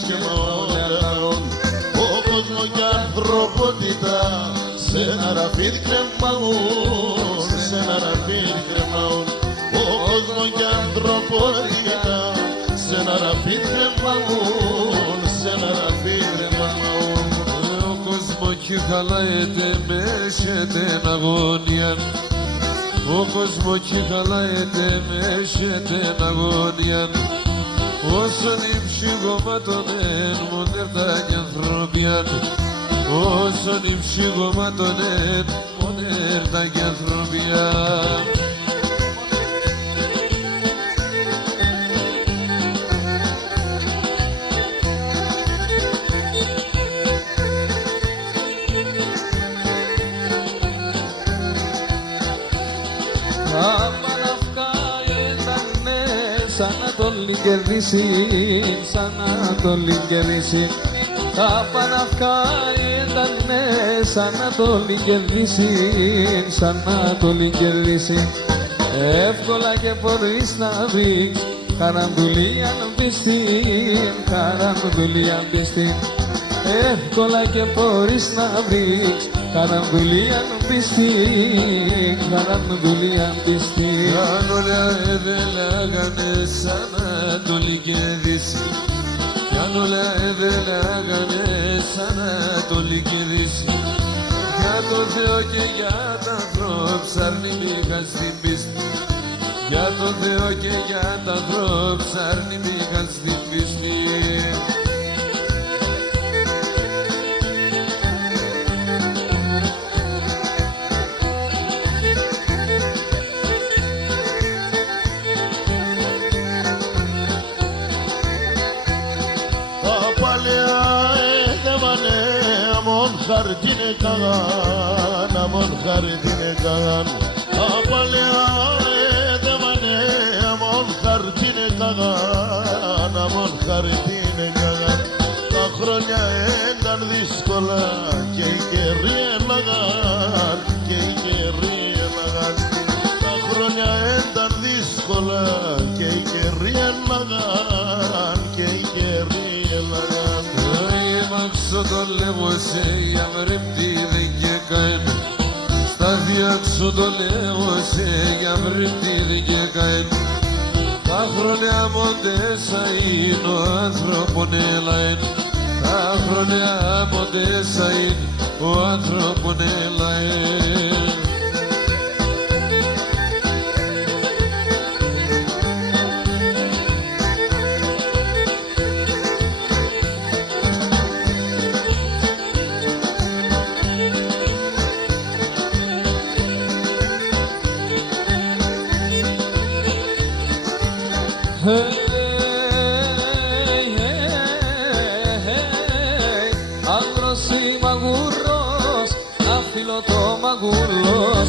σχεμόνων. Ο κόσμος και ανθρωπότητα σε ένα ραφίδ κρεμαούν, σε ένα ραφίδ κρεμαούν. Ο κόσμος και ανθρωπότητα σε ένα ραφίδ κρεμαούν, σε ένα ραφίδ κρεμαούν. Ο κόσμος και χαλάεται μέσα την αγωνία. Ο κόσμος και χαλάεται μέσα την αγωνία. Όσον υψηγωμάτωνεν μονέρτα ανθρωπιάν. Όσον υψηγωμάτωνεν μονέρτα ανθρωπιάν. Σαν να τον λιγκερδίσει, σαν να τον λιγκερδίσει. Τα παναυκά ήτανε σαν να τον λιγκερδίσει, σαν να τον λιγκερδίσει. Εύκολα και μπορείς να βρεις καραμδουλία μπιστήν, καραμδουλία μπιστήν. Εύκολα και μπορείς να βρεις καραμδουλία μπιστήν, καραμδουλία μπιστήν. Αν όλα δεν λέγανε σαν να το λυκεδίσει, κι αν όλα δεν λέγανε σαν να το λυκεδίσει, για το Θεό και για τα ανθρώπου ψάρνει μήχα στην πίστη. Για το Θεό και για τα ανθρώπου ψάρνει μήχα στην πίστη. Χαρτίνε καγάν, αμον χαρτίνε καγάν. Τα παλαιά έδεμανε, αμον χαρτίνε καγάν, αμον χαρτίνε καγάν. Τα χρόνια ήταν δύσκολα και οι καιροί έλαγαν, και οι καιροί έλαγαν. Τα χρόνια ήταν δύσκολα και οι καιροί έλαγαν, και οι καιροί έλαγαν. Μάξω το λέγω σε για βρέπτη δεν και καέν. Στα διάξω το λέγω σε για βρέπτη δεν και καέν. Τα χρόνια μοντέσα είναι ο άνθρωπον έλαεν. Τα χρόνια μοντέσα είναι ο άνθρωπον έλαεν. Άγρος ή μαγούρος, άφιλο το μαγούλος.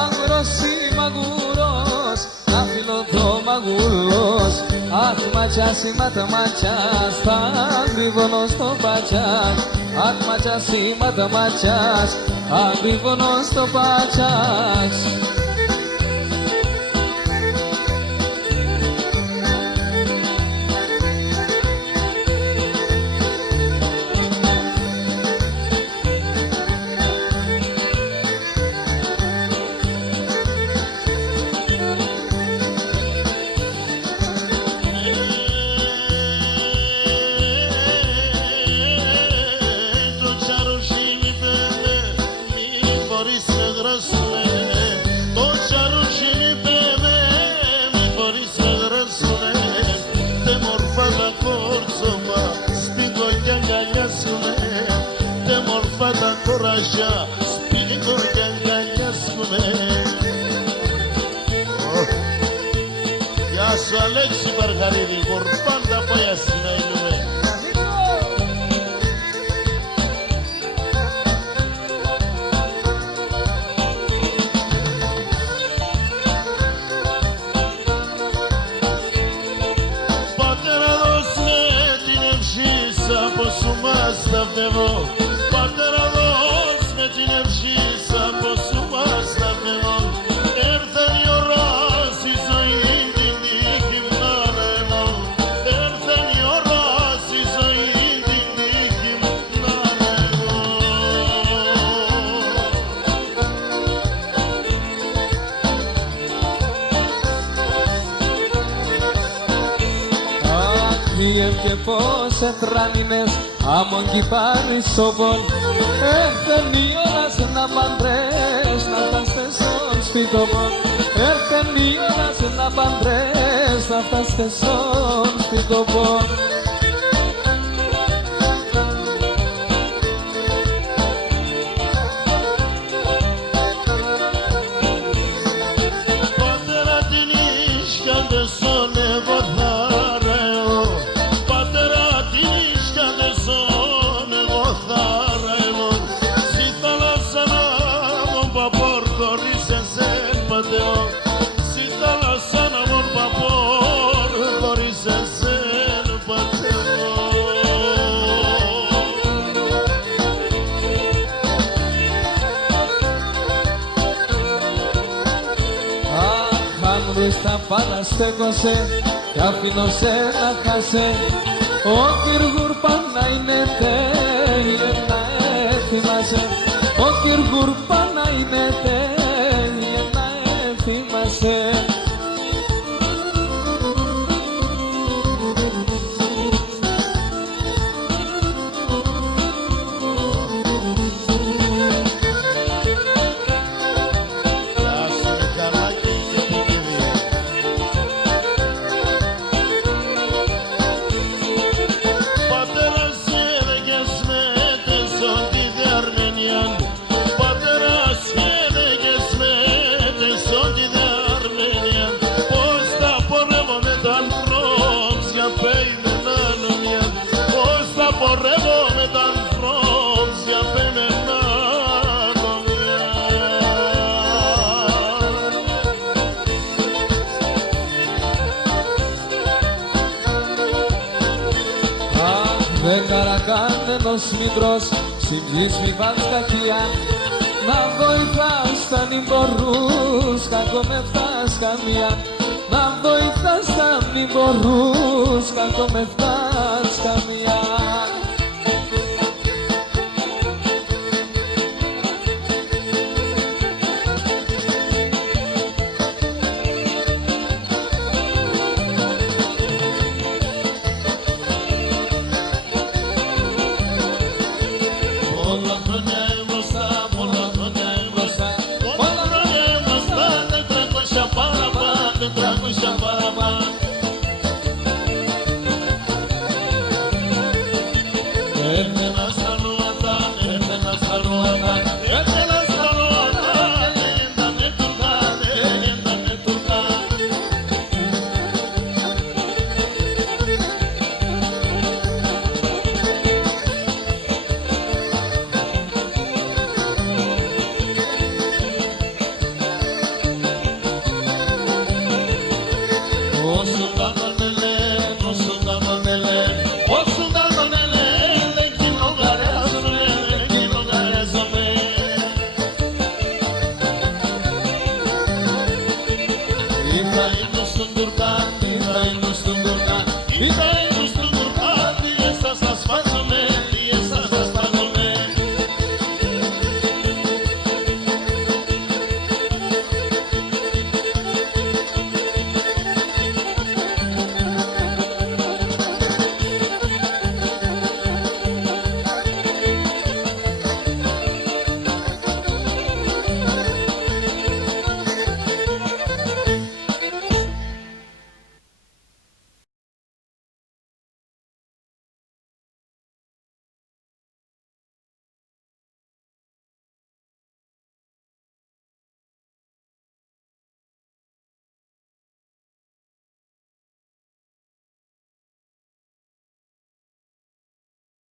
Άγρος ή μαγούρος, άφιλο το μαγούλος. Αχ ματσάς ή ματματσάς, θα αγριβώνω στο πατσάς. Αχ ματσάς ή ματματσάς, αγριβώνω στο πατσάς. Σπίτι και αγκαλιάσκουνε. Γεια σου Αλέξη Βαργαρίδη, πάντα πάει να είμαι. Πατέρα δώσ' με την ευχή από σου μας τα φεύγω. Πατέρα δώσ' με την ευχή από σου μας τα φεύγω. Έρθε η ώρα στη ζωή την τύχη βγάλε. Έρθε η ώρα στη ζωή Μίευ και πως ετράνινες άμον κυπάρεις σοπον. Έρθεν η ώρας να παντρές, να φτάστε στον σπίτομον. Έρθεν η ώρας να παντρές, να φτάστε στον σπίτομον. Πατέρα την ίσκαντε στον εγώ θα ρέω. Πατέρα την ίσκαντε στον εγώ θα ρέω. Στη θάλασσα να μον παπόρ χωρίς εσέν πατεώ. Στη θάλασσα να μον παπόρ χωρίς εσέν πατεώ. Αχ, αν βρεις τα πάντα στέκωσε κι αφήνω σε να χάσε. Ο Κυργούρ πάντα είναι τέλειο να θυμάσαι. Ο Κυργούρ πάντα είναι τέλειο να θυμάσαι. Γεια σου Μιχαλάκη και την κυρία. Πατέρας έλεγες με τεσόν τη Αρμενιάν. Πατέρας έλεγες με τεσόν τη Αρμενιάν. Πώς τα πορεύω με τα ανθρώπια πέιμενα νομιάν. Πώς τα πορεύω με τα ανθρώπια πέιμενα νομιάν. Αχ, δεν καρακάνενος μικρός, συμπλής μη βάλεις κακία. Να βοηθάς τα μη μπορούς, κακό με φτάς καμία. Να βοηθάς τα μη μπορούς, κακό με φτάς καμία.